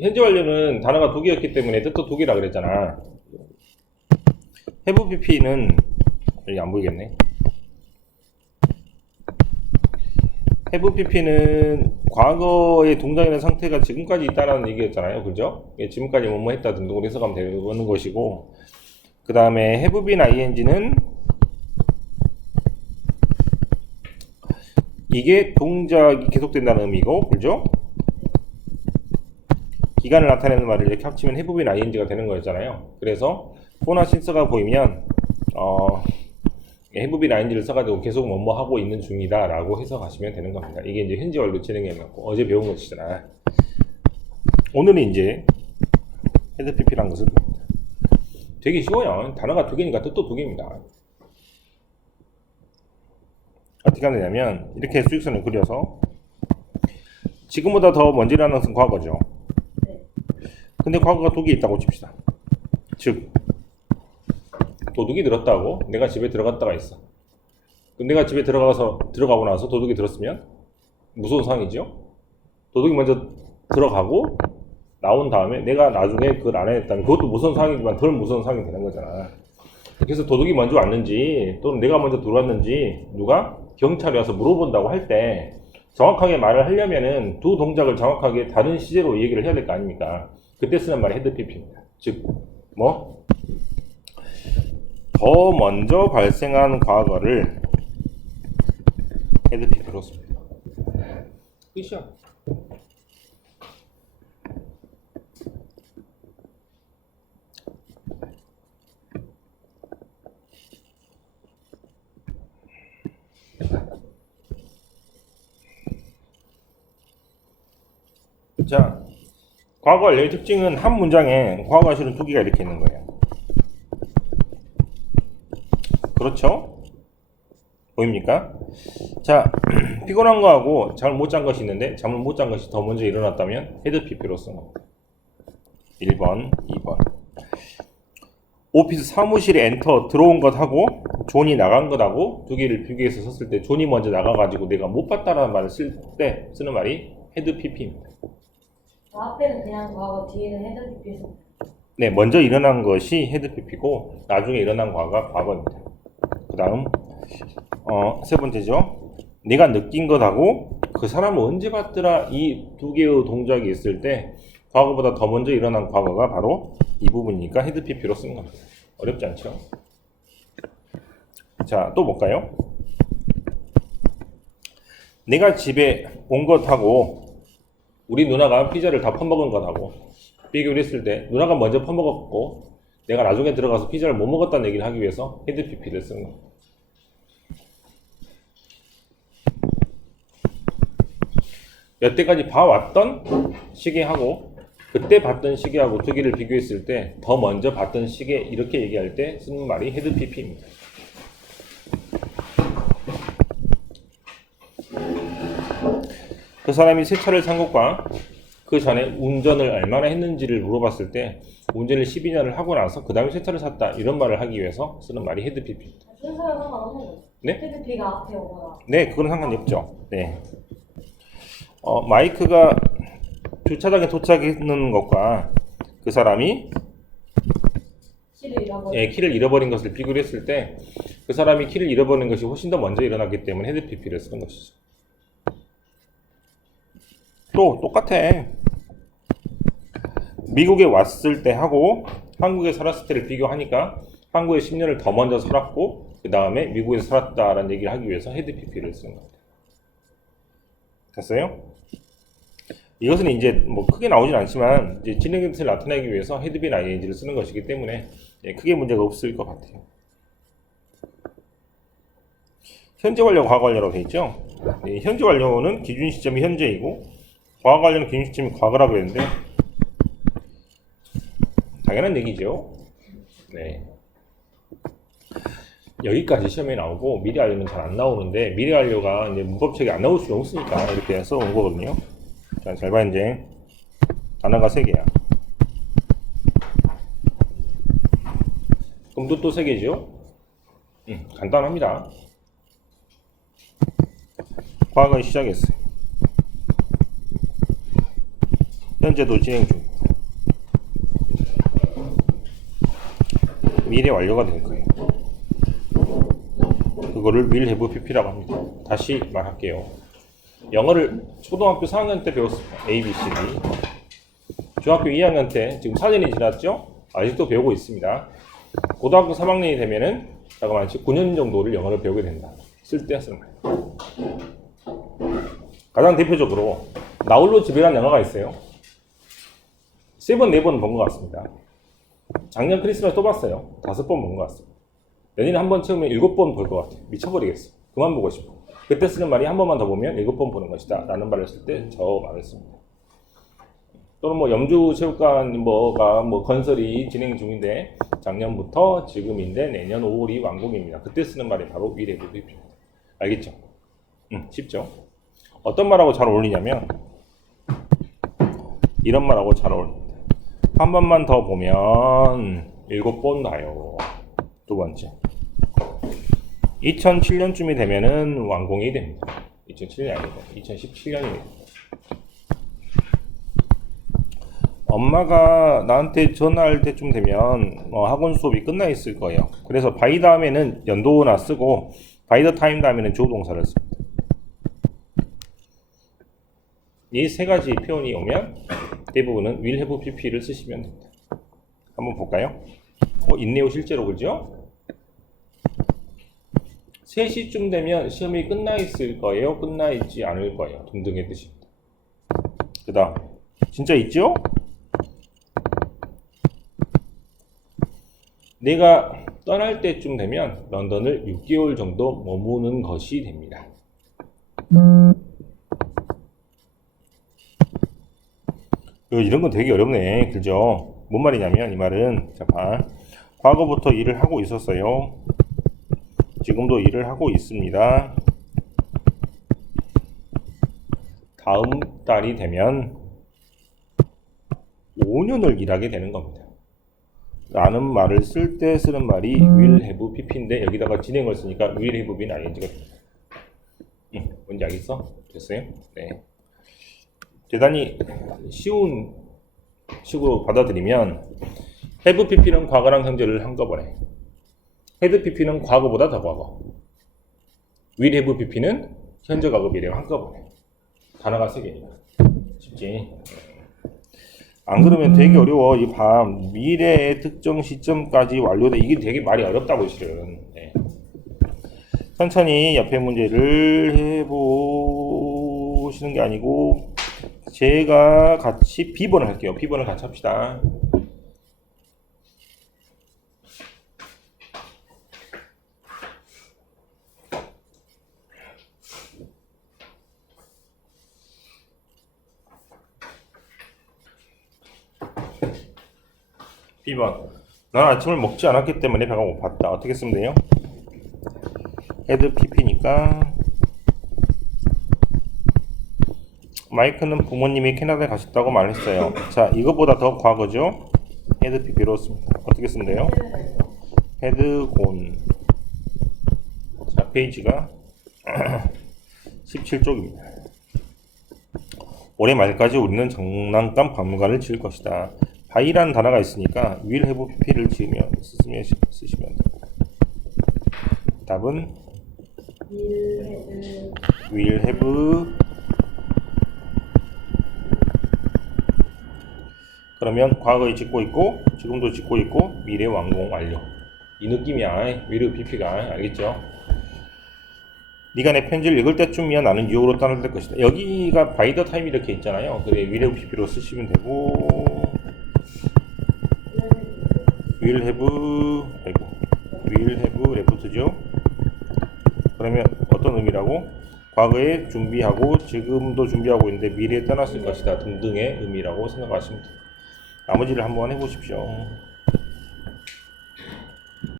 현재 완료는 단어가 두 개였기 때문에 뜻도 두 개라 그랬잖아. have pp는 여기 안 보이겠네. have pp는 과거의 동작이나 상태가 지금까지 있다라는 얘기였잖아요. 그죠? 예, 지금까지 뭐뭐 했다 등등으로 해석하면 되는 것이고, 그 다음에 have been ing는 이게 동작이 계속된다는 의미고, 그죠? 기간을 나타내는 말을 이렇게 합치면 have been ing가 되는 거였잖아요. 그래서 for나 since가 보이면 have been ing를 써가지고 계속 뭐뭐 하고 있는 중이다 라고 해석하시면 되는 겁니다. 이게 이제 현재 완료 진행해놓고 어제 배운 것이잖아. 오늘은 이제 have pp라는 것을 봅니다. 되게 쉬워요. 단어가 두 개니까 뜻도 두 개입니다. 어떻게 하면 되냐면 이렇게 수직선을 그려서 지금보다 더 먼저 일어나는 것은 과거죠. 근데 과거가 두 개 있다고 칩시다. 즉 도둑이 들었다고 내가 집에 들어갔다가 있어. 내가 집에 들어가고 나서 도둑이 들었으면 무서운 상황이죠. 도둑이 먼저 들어가고 나온 다음에 내가 나중에 그걸 안 해냈다면 그것도 무서운 상황이지만 덜 무서운 상황이 되는 거잖아. 그래서 도둑이 먼저 왔는지 또는 내가 먼저 들어왔는지 누가 경찰이 와서 물어본다고 할 때 정확하게 말을 하려면은 두 동작을 정확하게 다른 시제로 얘기를 해야 될 거 아닙니까? 그때 쓰는 말이 헤드 pp입니다. 즉 뭐? 더 먼저 발생한 과거를 헤드 pp로 씁니다. 끝이야. 자, 과거 완료의 특징은 한 문장에 과거가 실은 두 개가 이렇게 있는 거예요. 그렇죠? 보입니까? 자, 피곤한 거하고 잠을 못 잔 것이 있는데 잠을 못 잔 것이 더 먼저 일어났다면 헤드 pp로 쓴 겁니다. 1번, 2번. 오피스 사무실에 엔터 들어온 것하고 존이 나간 것하고 두 개를 비교해서 썼을 때 존이 먼저 나가가지고 내가 못 봤다라는 말을 쓸 때 쓰는 말이 헤드 pp입니다. 앞에는 그냥 과거, 뒤에는 헤드 pp에서. 네, 먼저 일어난 것이 헤드 pp고 나중에 일어난 과거가 과거입니다. 그 다음 세 번째죠. 내가 느낀 것하고 그 사람은 언제 봤더라 이 두 개의 동작이 있을 때 과거보다 더 먼저 일어난 과거가 바로 이 부분이니까 헤드 pp로 쓰는 겁니다. 어렵지 않죠? 자, 또 볼까요? 내가 집에 온 것하고 우리 누나가 피자를 다 퍼먹은 것하고 비교를 했을 때 누나가 먼저 퍼먹었고 내가 나중에 들어가서 피자를 못 먹었다는 얘기를 하기 위해서 헤드 pp를 쓰는 겁니다. 여태까지 봐왔던 시계하고 그때 봤던 시계하고 두 개를 비교했을 때 더 먼저 봤던 시계 이렇게 얘기할 때 쓰는 말이 헤드 pp입니다. 그 사람이 새 차를 산 것과 그 전에 운전을 얼마나 했는지를 물어봤을 때 운전을 12년을 하고 나서 그 다음에 새 차를 샀다 이런 말을 하기 위해서 쓰는 말이 헤드 pp입니다. 순서랑 상관없는 거죠? 네? 헤드 p가 앞에 오거나. 네, 그건 상관이 없죠. 네. 마이크가 주차장에 도착했는 것과 그 사람이 키를 잃어버린 것을 비교를 했을 때 그 사람이 키를 잃어버린 것이 훨씬 더 먼저 일어났기 때문에 헤드 pp를 쓰는 것이죠. 또 똑같아. 미국에 왔을 때 하고 한국에 살았을 때를 비교하니까 한국에 10년을 더 먼저 살았고 그 다음에 미국에서 살았다라는 얘기를 하기 위해서 헤드 pp를 쓰는 겁니다. 됐어요? 이것은 이제 뭐 크게 나오진 않지만 이제 진행 뜻을 나타내기 위해서 헤드 빈 ing를 쓰는 것이기 때문에 크게 문제가 없을 것 같아요. 현재 완료, 과거 완료라고 되어 있죠. 현재 완료는 기준 시점이 현재이고 과거 완료는 기준 시점이 과거라고 했는데 당연한 얘기죠. 네. 여기까지 시험에 나오고 미래 완료는 잘 안 나오는데 미래 완료가 이제 문법책에 안 나올 수가 없으니까 이렇게 써온 거거든요. 자, 잘 봐. 이제 단어가 3개야. 그럼 또 3개죠? 간단합니다. 과거에 시작했어요. 현재도 진행 중. 미래 완료가 될 거예요. 그거를 will have pp라고 합니다. 다시 말할게요. 영어를 초등학교 4학년 때 배웠습니다. A, B, C, D. 중학교 2학년 때 지금 4년이 지났죠? 아직도 배우고 있습니다. 고등학교 3학년이 되면은 잠깐만 9년 정도를 영어를 배우게 된다. 쓸 때 쓰는 거예요. 가장 대표적으로 나홀로 집이라는 영화가 있어요. 3번, 4번 본 것 같습니다. 작년 크리스마스 또 봤어요. 5번 본 것 같습니다. 내년에 한 번 채우면 7번 볼 것 같아요. 미쳐버리겠어. 그만 보고 싶어. 그때 쓰는 말이 한 번만 더 보면 7번 보는 것이다 라는 말을 쓸 때 저 말을 씁니다. 또는 뭐 염주체육관 뭐가 뭐 건설이 진행 중인데 작년부터 지금인데 내년 5월이 완공입니다. 그때 쓰는 말이 바로 will have pp입니다. 알겠죠? 쉽죠? 어떤 말하고 잘 어울리냐면 이런 말하고 잘 어울립니다. 한 번만 더 보면 7번 봐요. 두 번째, 2007년쯤이 되면은 완공이 됩니다. 2007년이 아니고 2017년입니다. 엄마가 나한테 전화할 때쯤 되면 학원 수업이 끝나 있을 거예요. 그래서 by 다음에는 연도나 쓰고 by the time 다음에는 주어 동사를 씁니다. 이 세 가지 표현이 오면 대부분은 will have pp를 쓰시면 됩니다. 한번 볼까요? 있네요, 실제로. 그죠? 3시쯤 되면 시험이 끝나 있을 거예요? 끝나 있지 않을 거예요? 등등의 뜻입니다. 그 다음, 진짜 있죠? 내가 떠날 때쯤 되면 런던을 6개월 정도 머무는 것이 됩니다. 이런 건 되게 어렵네. 그죠? 뭔 말이냐면 이 말은 잠깐 과거부터 일을 하고 있었어요. 지금도 일을 하고 있습니다. 다음 달이 되면 5년을 일하게 되는 겁니다. 라는 말을 쓸 때 쓰는 말이 will have pp인데 여기다가 진행을 쓰니까 will have been ing가 됩니다. 뭔지 알겠어? 됐어요? 네. 대단히 쉬운 식으로 받아들이면 have pp는 과거랑 현재를 한꺼번에, had pp는 과거보다 더 과거, will have pp는 현재 과거 미래를 한꺼번에. 단어가 3개니까 쉽지? 안 그러면 되게 어려워. 이 밤 미래의 특정 시점까지 완료돼. 이게 되게 말이 어렵다고 실은. 네. 천천히 옆에 문제를 해보시는 게 아니고 제가 같이 B번을 할게요. B번을 같이 합시다. B번. 난 아침을 먹지 않았기 때문에 배가 고팠다. 어떻게 쓰면 돼요? had pp니까 마이크는 부모님이 캐나다에 가셨다고 말했어요. 자, 이것보다 더 과거죠? had pp로 씁니다. 어떻게 쓰면 돼요? had gone. 자, 페이지가 17쪽입니다. 올해 말까지 우리는 장난감 박물관을 지을 것이다. by라는 단어가 있으니까 will have pp를 쓰시면 되고 답은 will have. 그러면 과거에 짓고 있고 지금도 짓고 있고 미래 완공 완료. 이 느낌이야. will have pp가. 알겠죠? 네가 내 편지를 읽을 때쯤이야 나는 뉴욕으로 떠날 것이다. 여기가 by the time 이렇게 있잖아요. 그래 will have pp로 쓰시면 되고 will have left죠. 그러면 어떤 의미라고? 과거에 준비하고 지금도 준비하고 있는데 미래에 떠났을 것이다 등등의 의미라고 생각하시면 됩니다. 나머지를 한번 해보십시오.